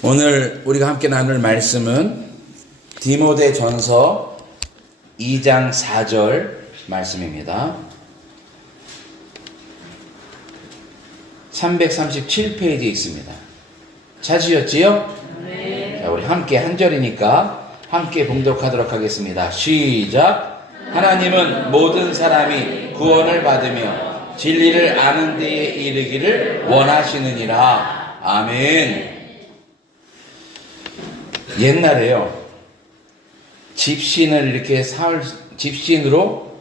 오늘 우리가 함께 나눌 말씀은 디모데전서 2장 4절 말씀입니다. 337페이지에 있습니다. 찾으셨지요? 네. 자, 우리 함께 한 절이니까 함께 봉독하도록 하겠습니다. 시작! 하나님은 모든 사람이 구원을 받으며 진리를 아는 데에 이르기를 원하시느니라. 아멘. 옛날에요, 집신을 이렇게 집신으로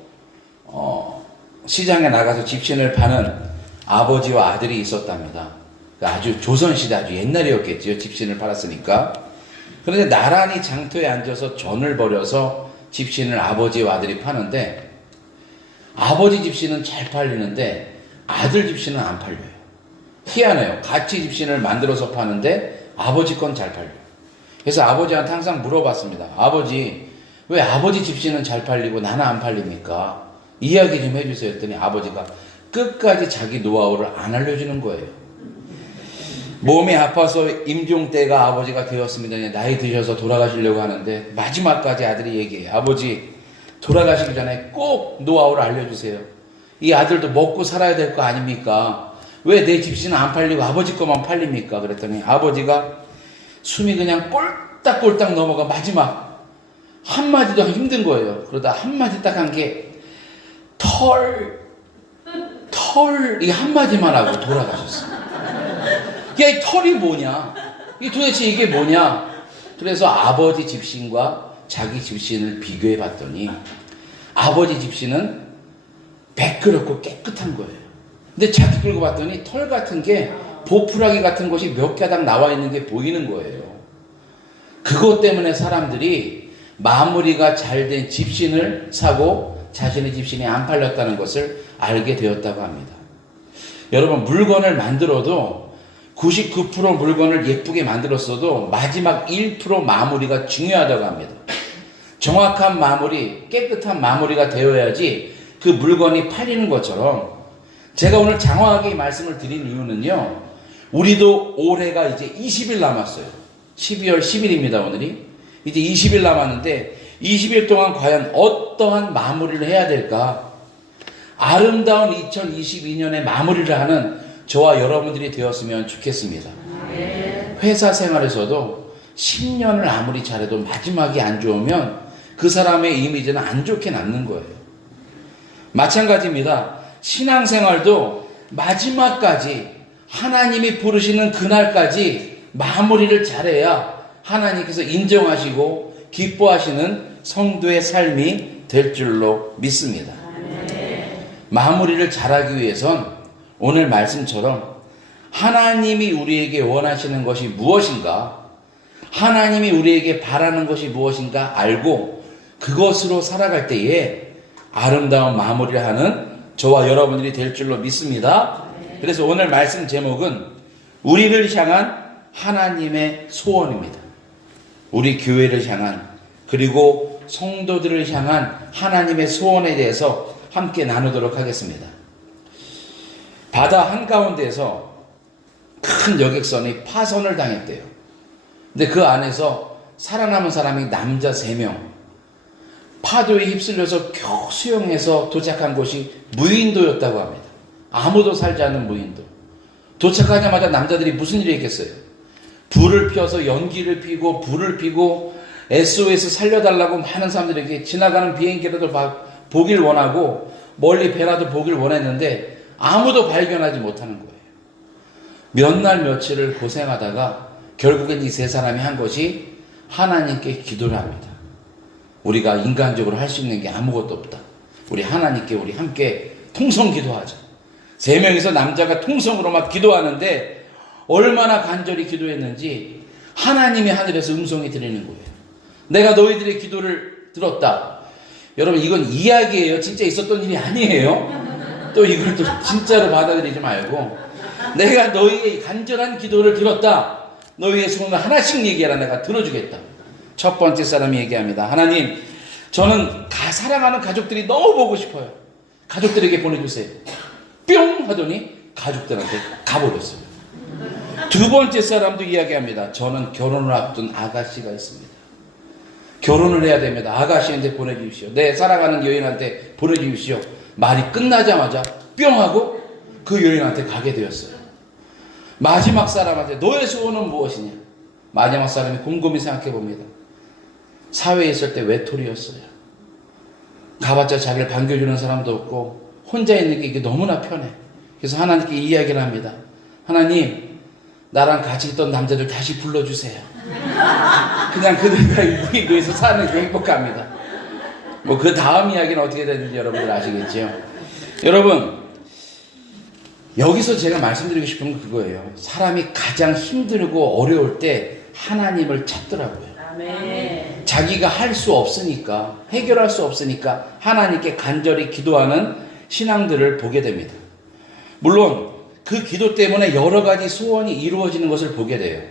시장에 나가서 집신을 파는 아버지와 아들이 있었답니다. 아주 조선시대 아주 옛날이었겠지요. 집신을 팔았으니까. 그런데 나란히 장터에 앉아서 전을 벌여서 집신을 아버지와 아들이 파는데, 아버지 집신은 잘 팔리는데 아들 집신은 안 팔려요. 희한해요. 같이 집신을 만들어서 파는데 아버지 건 잘 팔려요. 그래서 아버지한테 항상 물어봤습니다. 아버지, 왜 아버지 집신은 잘 팔리고 나는 안 팔립니까? 이야기 좀 해주세요 했더니 아버지가 끝까지 자기 노하우를 안 알려주는 거예요. 몸이 아파서 임종 때가 아버지가 되었습니다. 나이 드셔서 돌아가시려고 하는데 마지막까지 아들이 얘기해요. 아버지, 돌아가시기 전에 꼭 노하우를 알려주세요. 이 아들도 먹고 살아야 될 거 아닙니까? 왜 내 집신은 안 팔리고 아버지 거만 팔립니까? 그랬더니 아버지가 숨이 그냥 꼴딱꼴딱 넘어가 마지막 한마디도 하기 힘든 거예요. 그러다 한마디 딱 한 게 이 한마디만 하고 돌아가셨어요. 야, 이 털이 뭐냐? 도대체 이게 뭐냐? 그래서 아버지 집신과 자기 집신을 비교해 봤더니 아버지 집신은 매끄럽고 깨끗한 거예요. 근데 자기 끌고 봤더니 털 같은 게 보풀하기 같은 것이 몇 가닥 나와 있는 게 보이는 거예요. 그것 때문에 사람들이 마무리가 잘 된 집신을 사고 자신의 집신이 안 팔렸다는 것을 알게 되었다고 합니다. 여러분, 물건을 만들어도 99% 물건을 예쁘게 만들었어도 마지막 1% 마무리가 중요하다고 합니다. 정확한 마무리, 깨끗한 마무리가 되어야지 그 물건이 팔리는 것처럼, 제가 오늘 장황하게 이 말씀을 드린 이유는요, 우리도 올해가 이제 20일 남았어요. 12월 10일입니다, 오늘이. 이제 20일 남았는데 20일 동안 과연 어떠한 마무리를 해야 될까? 아름다운 2022년의 마무리를 하는 저와 여러분들이 되었으면 좋겠습니다. 회사 생활에서도 10년을 아무리 잘해도 마지막이 안 좋으면 그 사람의 이미지는 안 좋게 남는 거예요. 마찬가지입니다. 신앙생활도 마지막까지 하나님이 부르시는 그날까지 마무리를 잘해야 하나님께서 인정하시고 기뻐하시는 성도의 삶이 될 줄로 믿습니다. 마무리를 잘하기 위해선 오늘 말씀처럼 하나님이 우리에게 원하시는 것이 무엇인가, 하나님이 우리에게 바라는 것이 무엇인가 알고 그것으로 살아갈 때에 아름다운 마무리를 하는 저와 여러분들이 될 줄로 믿습니다. 그래서 오늘 말씀 제목은 우리를 향한 하나님의 소원입니다. 우리 교회를 향한, 그리고 성도들을 향한 하나님의 소원에 대해서 함께 나누도록 하겠습니다. 바다 한가운데에서 큰 여객선이 파선을 당했대요. 근데 그 안에서 살아남은 사람이 남자 3명, 파도에 휩쓸려서 겨우 수영해서 도착한 곳이 무인도였다고 합니다. 아무도 살지 않는 무인도. 도착하자마자 남자들이 무슨 일이 있겠어요? 불을 피워서 연기를 피고 불을 피고 SOS 살려달라고 많은 사람들에게 지나가는 비행기라도 보길 원하고 멀리 배라도 보길 원했는데 아무도 발견하지 못하는 거예요. 몇 날 며칠을 고생하다가 결국엔 이 3사람이 한 것이 하나님께 기도를 합니다. 우리가 인간적으로 할 수 있는 게 아무것도 없다. 우리 하나님께 우리 함께 통성 기도하자. 3명이서 남자가 통성으로 막 기도하는데 얼마나 간절히 기도했는지 하나님이 하늘에서 음성이 들리는 거예요. 내가 너희들의 기도를 들었다. 여러분, 이건 이야기예요. 진짜 있었던 일이 아니에요. 또 이걸 또 진짜로 받아들이지 말고, 내가 너희의 간절한 기도를 들었다. 너희의 소원을 하나씩 얘기하라. 내가 들어주겠다. 첫 번째 사람이 얘기합니다. 하나님, 저는 사랑하는 가족들이 너무 보고 싶어요. 가족들에게 보내주세요. 뿅 하더니 가족들한테 가버렸어요. 두 번째 사람도 이야기합니다. 저는 결혼을 앞둔 아가씨가 있습니다. 결혼을 해야 됩니다. 아가씨한테 보내주십시오. 내 사랑하는 여인한테 보내주십시오. 말이 끝나자마자 뿅 하고 그 여인한테 가게 되었어요. 마지막 사람한테 너의 소원은 무엇이냐? 마지막 사람이 곰곰이 생각해 봅니다. 사회에 있을 때 외톨이였어요. 가봤자 자기를 반겨주는 사람도 없고 혼자 있는 게 이게 너무나 편해. 그래서 하나님께 이야기를 합니다. 하나님, 나랑 같이 있던 남자들 다시 불러주세요. 그냥 그들과 위해서 사는 게 행복합니다. 뭐 그 다음 이야기는 어떻게 되는지 여러분들 아시겠죠? 여러분, 여기서 제가 말씀드리고 싶은 건 그거예요. 사람이 가장 힘들고 어려울 때 하나님을 찾더라고요. 아멘. 자기가 할 수 없으니까, 해결할 수 없으니까 하나님께 간절히 기도하는 신앙들을 보게 됩니다. 물론 그 기도 때문에 여러 가지 소원이 이루어지는 것을 보게 돼요.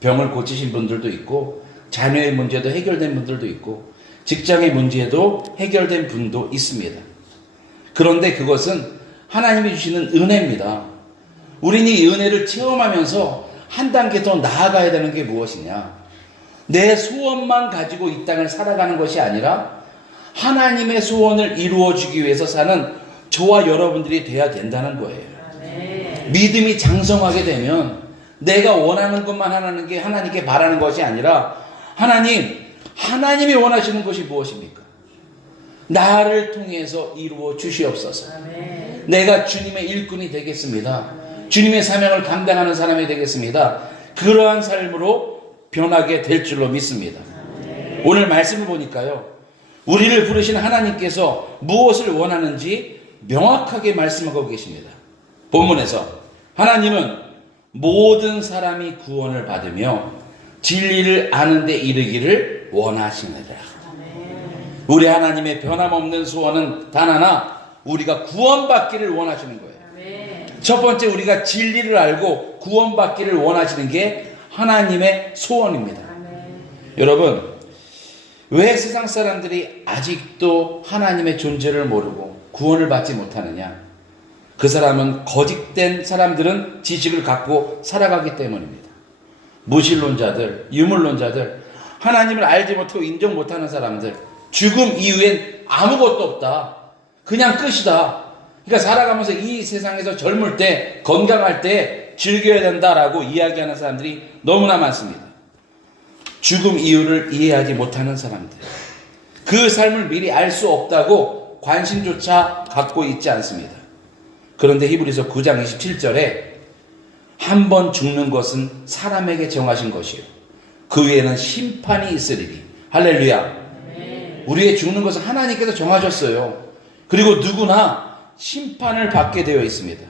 병을 고치신 분들도 있고, 자녀의 문제도 해결된 분들도 있고, 직장의 문제도 해결된 분도 있습니다. 그런데 그것은 하나님이 주시는 은혜입니다. 우리는 이 은혜를 체험하면서 한 단계 더 나아가야 되는 게 무엇이냐? 내 소원만 가지고 이 땅을 살아가는 것이 아니라 하나님의 소원을 이루어주기 위해서 사는 저와 여러분들이 돼야 된다는 거예요. 아멘. 믿음이 장성하게 되면 내가 원하는 것만 하는 게 하나님께 바라는 것이 아니라 하나님이 원하시는 것이 무엇입니까? 나를 통해서 이루어 주시옵소서. 아멘. 내가 주님의 일꾼이 되겠습니다. 주님의 사명을 감당하는 사람이 되겠습니다. 그러한 삶으로 변하게 될 줄로 믿습니다. 오늘 말씀을 보니까요, 우리를 부르신 하나님께서 무엇을 원하는지 명확하게 말씀하고 계십니다. 본문에서 하나님은 모든 사람이 구원을 받으며 진리를 아는 데 이르기를 원하시느라. 우리 하나님의 변함없는 소원은 단 하나, 우리가 구원받기를 원하시는 거예요. 첫 번째, 우리가 진리를 알고 구원받기를 원하시는 게 하나님의 소원입니다. 여러분, 왜 세상 사람들이 아직도 하나님의 존재를 모르고 구원을 받지 못하느냐? 그 사람은 거짓된 사람들은 지식을 갖고 살아가기 때문입니다. 무신론자들, 유물론자들, 하나님을 알지 못하고 인정 못하는 사람들, 죽음 이후엔 아무것도 없다, 그냥 끝이다. 그러니까 살아가면서 이 세상에서 젊을 때, 건강할 때 즐겨야 된다라고 이야기하는 사람들이 너무나 많습니다. 죽음 이유를 이해하지 못하는 사람들, 그 삶을 미리 알 수 없다고 관심조차 갖고 있지 않습니다. 그런데 히브리서 9장 27절에 한 번 죽는 것은 사람에게 정하신 것이요, 그 위에는 심판이 있으리니. 할렐루야. 우리의 죽는 것은 하나님께서 정하셨어요. 그리고 누구나 심판을 받게 되어 있습니다.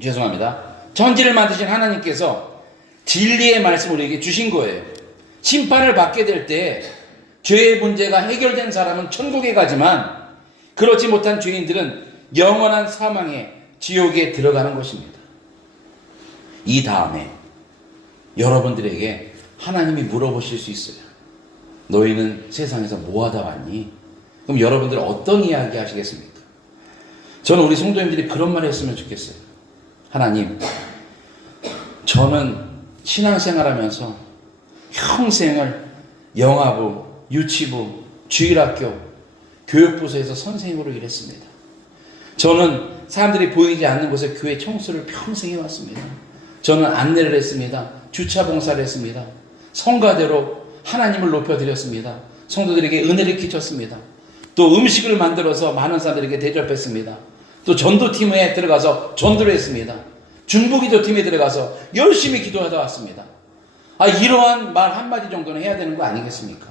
죄송합니다. 천지를 만드신 하나님께서 진리의 말씀을 우리에게 주신 거예요. 심판을 받게 될 때 죄의 문제가 해결된 사람은 천국에 가지만 그렇지 못한 죄인들은 영원한 사망에, 지옥에 들어가는 것입니다. 이 다음에 여러분들에게 하나님이 물어보실 수 있어요. 너희는 세상에서 뭐 하다 왔니? 그럼 여러분들은 어떤 이야기 하시겠습니까? 저는 우리 성도님들이 그런 말 했으면 좋겠어요. 하나님, 저는 신앙생활하면서 평생을 영화부, 유치부, 주일학교, 교육부서에서 선생님으로 일했습니다. 저는 사람들이 보이지 않는 곳에 교회 청소를 평생 해왔습니다. 저는 안내를 했습니다. 주차 봉사를 했습니다. 성가대로 하나님을 높여드렸습니다. 성도들에게 은혜를 끼쳤습니다. 또 음식을 만들어서 많은 사람들에게 대접했습니다. 또 전도팀에 들어가서 전도를 했습니다. 중보기도팀에 들어가서 열심히 기도하다 왔습니다. 이러한 말 한마디 정도는 해야 되는 거 아니겠습니까?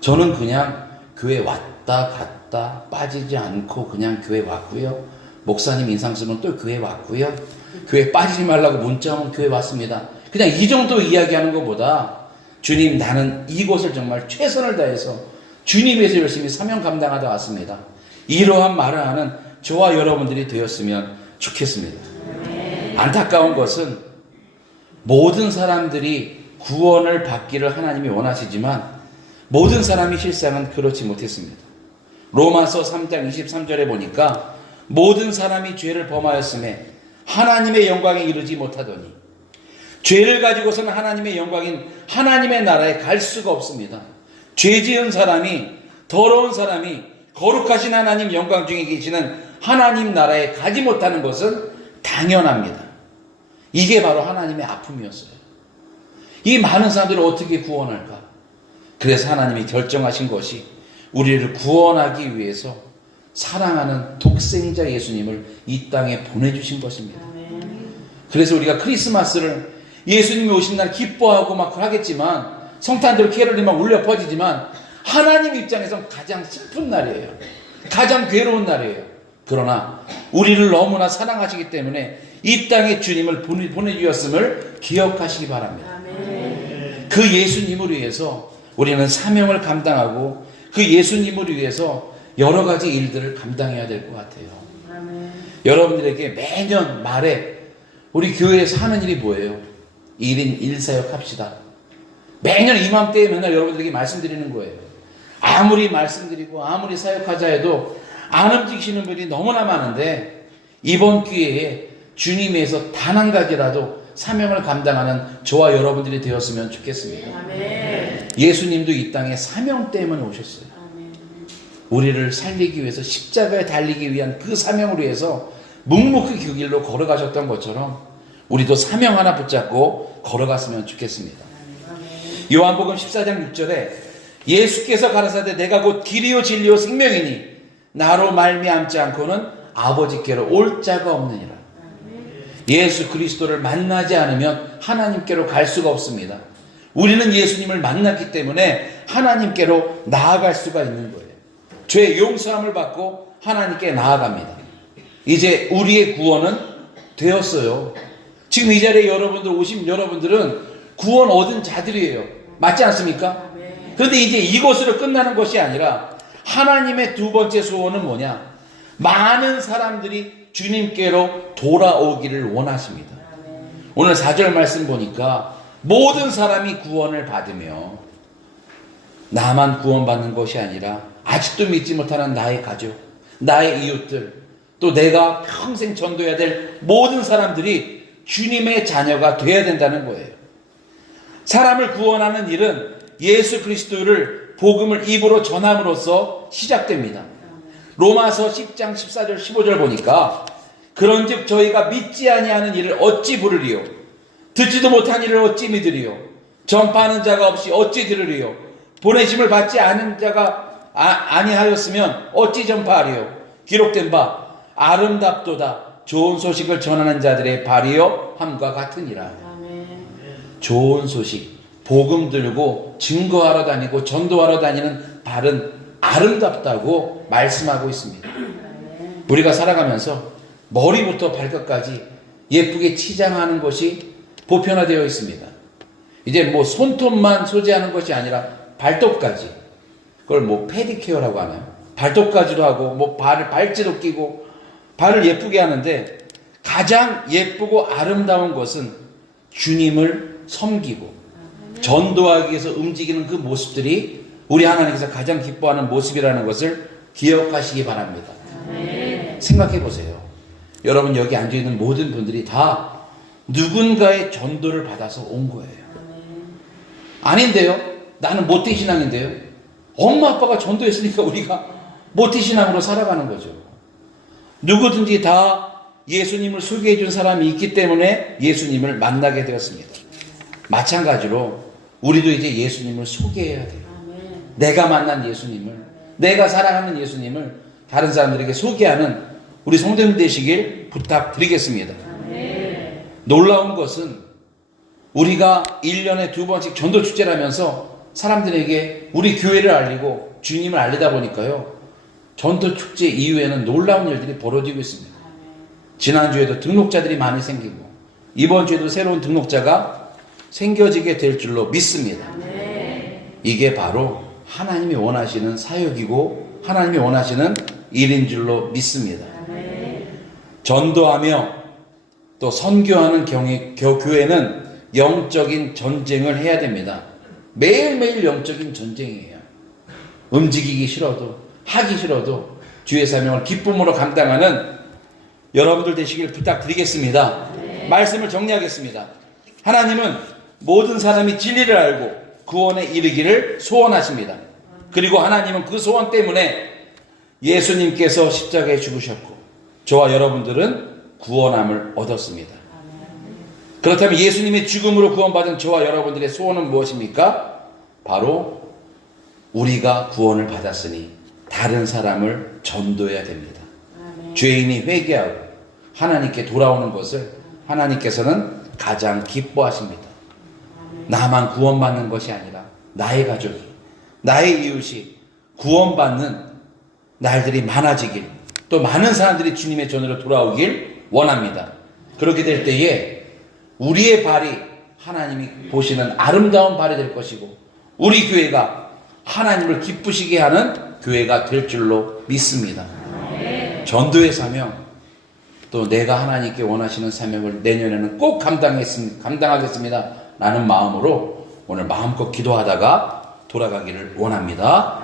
저는 그냥 교회 왔다 갔다 빠지지 않고 그냥 교회 왔고요. 목사님 인상 쓰면 또 교회 왔고요. 교회 빠지지 말라고 문자 오면 교회 왔습니다. 그냥 이 정도 이야기하는 것보다, 주님, 나는 이곳을 정말 최선을 다해서 주님에서 열심히 사명 감당하다 왔습니다, 이러한 말을 하는 저와 여러분들이 되었으면 좋겠습니다. 안타까운 것은 모든 사람들이 구원을 받기를 하나님이 원하시지만 모든 사람이 실상은 그렇지 못했습니다. 로마서 3장 23절에 보니까 모든 사람이 죄를 범하였음에 하나님의 영광에 이르지 못하더니 죄를 가지고서는 하나님의 영광인 하나님의 나라에 갈 수가 없습니다. 죄 지은 사람이, 더러운 사람이 거룩하신 하나님 영광 중에 계시는 하나님 나라에 가지 못하는 것은 당연합니다. 이게 바로 하나님의 아픔이었어요. 이 많은 사람들을 어떻게 구원할까? 그래서 하나님이 결정하신 것이 우리를 구원하기 위해서 사랑하는 독생자 예수님을 이 땅에 보내주신 것입니다. 그래서 우리가 크리스마스를 예수님이 오신 날 기뻐하고 막 하겠지만, 성탄절 캐럴이 막 울려 퍼지지만, 하나님 입장에서는 가장 슬픈 날이에요. 가장 괴로운 날이에요. 그러나 우리를 너무나 사랑하시기 때문에 이 땅에 주님을 보내주셨음을 기억하시기 바랍니다. 그 예수님을 위해서 우리는 사명을 감당하고 그 예수님을 위해서 여러 가지 일들을 감당해야 될 것 같아요. 여러분들에게 매년 말에 우리 교회에서 하는 일이 뭐예요? 1인 1사역 합시다. 매년 이맘때에 맨날 여러분들에게 말씀드리는 거예요. 아무리 말씀드리고 아무리 사역하자 해도 안 움직이시는 분이 너무나 많은데, 이번 기회에 주님에서 단 한 가지라도 사명을 감당하는 저와 여러분들이 되었으면 좋겠습니다. 아멘. 예수님도 이 땅에 사명 때문에 오셨어요. 아멘. 우리를 살리기 위해서, 십자가에 달리기 위한 그 사명을 위해서 묵묵히 그 길로 걸어가셨던 것처럼 우리도 사명 하나 붙잡고 걸어갔으면 좋겠습니다. 아멘. 요한복음 14장 6절에 예수께서 가라사대 내가 곧 길이요 진리요 생명이니 나로 말미암지 않고는 아버지께로 올 자가 없느니라. 예수 그리스도를 만나지 않으면 하나님께로 갈 수가 없습니다. 우리는 예수님을 만났기 때문에 하나님께로 나아갈 수가 있는 거예요. 죄 용서함을 받고 하나님께 나아갑니다. 이제 우리의 구원은 되었어요. 지금 이 자리에 여러분들 오신 여러분들은 구원 얻은 자들이에요. 맞지 않습니까? 그런데 이제 이것으로 끝나는 것이 아니라 하나님의 두 번째 소원은 뭐냐? 많은 사람들이 주님께로 돌아오기를 원하십니다. 오늘 4절 말씀 보니까 모든 사람이 구원을 받으며 나만 구원받는 것이 아니라 아직도 믿지 못하는 나의 가족, 나의 이웃들, 또 내가 평생 전도해야 될 모든 사람들이 주님의 자녀가 되어야 된다는 거예요. 사람을 구원하는 일은 예수 그리스도를 복음을 입으로 전함으로써 시작됩니다. 로마서 10장 14절 15절 보니까 그런즉 저희가 믿지 아니하는 일을 어찌 부르리요? 듣지도 못한 일을 어찌 믿으리요? 전파하는 자가 없이 어찌 들으리요? 보내심을 받지 않은 자가 아니하였으면 어찌 전파하리요? 기록된 바 아름답도다 좋은 소식을 전하는 자들의 발이요 함과 같으니라. 좋은 소식, 복음 들고 증거하러 다니고 전도하러 다니는 발은 아름답다고 말씀하고 있습니다. 우리가 살아가면서 머리부터 발끝까지 예쁘게 치장하는 것이 보편화되어 있습니다. 이제 뭐 손톱만 소지하는 것이 아니라 발톱까지, 그걸 뭐 페디케어라고 하나요? 발톱까지도 하고 뭐 발찌도 끼고 발을 예쁘게 하는데, 가장 예쁘고 아름다운 것은 주님을 섬기고 전도하기 위해서 움직이는 그 모습들이 우리 하나님께서 가장 기뻐하는 모습이라는 것을 기억하시기 바랍니다. 생각해 보세요. 여러분 여기 앉아있는 모든 분들이 다 누군가의 전도를 받아서 온 거예요. 아닌데요? 나는 모태신앙인데요? 엄마 아빠가 전도했으니까 우리가 모태신앙으로 살아가는 거죠. 누구든지 다 예수님을 소개해 준 사람이 있기 때문에 예수님을 만나게 되었습니다. 마찬가지로 우리도 이제 예수님을 소개해야 돼요. 내가 만난 예수님을, 내가 사랑하는 예수님을 다른 사람들에게 소개하는 우리 성도님 되시길 부탁드리겠습니다. 놀라운 것은 우리가 1년에 2번씩 전도 축제를 하면서 사람들에게 우리 교회를 알리고 주님을 알리다 보니까요, 전도 축제 이후에는 놀라운 일들이 벌어지고 있습니다. 지난주에도 등록자들이 많이 생기고 이번 주에도 새로운 등록자가 생겨지게 될 줄로 믿습니다. 이게 바로 하나님이 원하시는 사역이고 하나님이 원하시는 일인 줄로 믿습니다. 전도하며 또 선교하는 교회는 영적인 전쟁을 해야 됩니다. 매일매일 영적인 전쟁이에요. 움직이기 싫어도, 하기 싫어도 주의 사명을 기쁨으로 감당하는 여러분들 되시길 부탁드리겠습니다. 말씀을 정리하겠습니다. 하나님은 모든 사람이 진리를 알고 구원에 이르기를 소원하십니다. 그리고 하나님은 그 소원 때문에 예수님께서 십자가에 죽으셨고 저와 여러분들은 구원함을 얻었습니다. 그렇다면 예수님의 죽음으로 구원받은 저와 여러분들의 소원은 무엇입니까? 바로 우리가 구원을 받았으니 다른 사람을 전도해야 됩니다. 죄인이 회개하고 하나님께 돌아오는 것을 하나님께서는 가장 기뻐하십니다. 나만 구원받는 것이 아니라 나의 가족이, 나의 이웃이 구원받는 날들이 많아지길, 또 많은 사람들이 주님의 전으로 돌아오길 원합니다. 그렇게 될 때에 우리의 발이 하나님이 보시는 아름다운 발이 될 것이고 우리 교회가 하나님을 기쁘시게 하는 교회가 될 줄로 믿습니다. 전도의 사명, 또 내가 하나님께 원하시는 사명을 내년에는 꼭 감당하겠습니다 라는 마음으로 오늘 마음껏 기도하다가 돌아가기를 원합니다.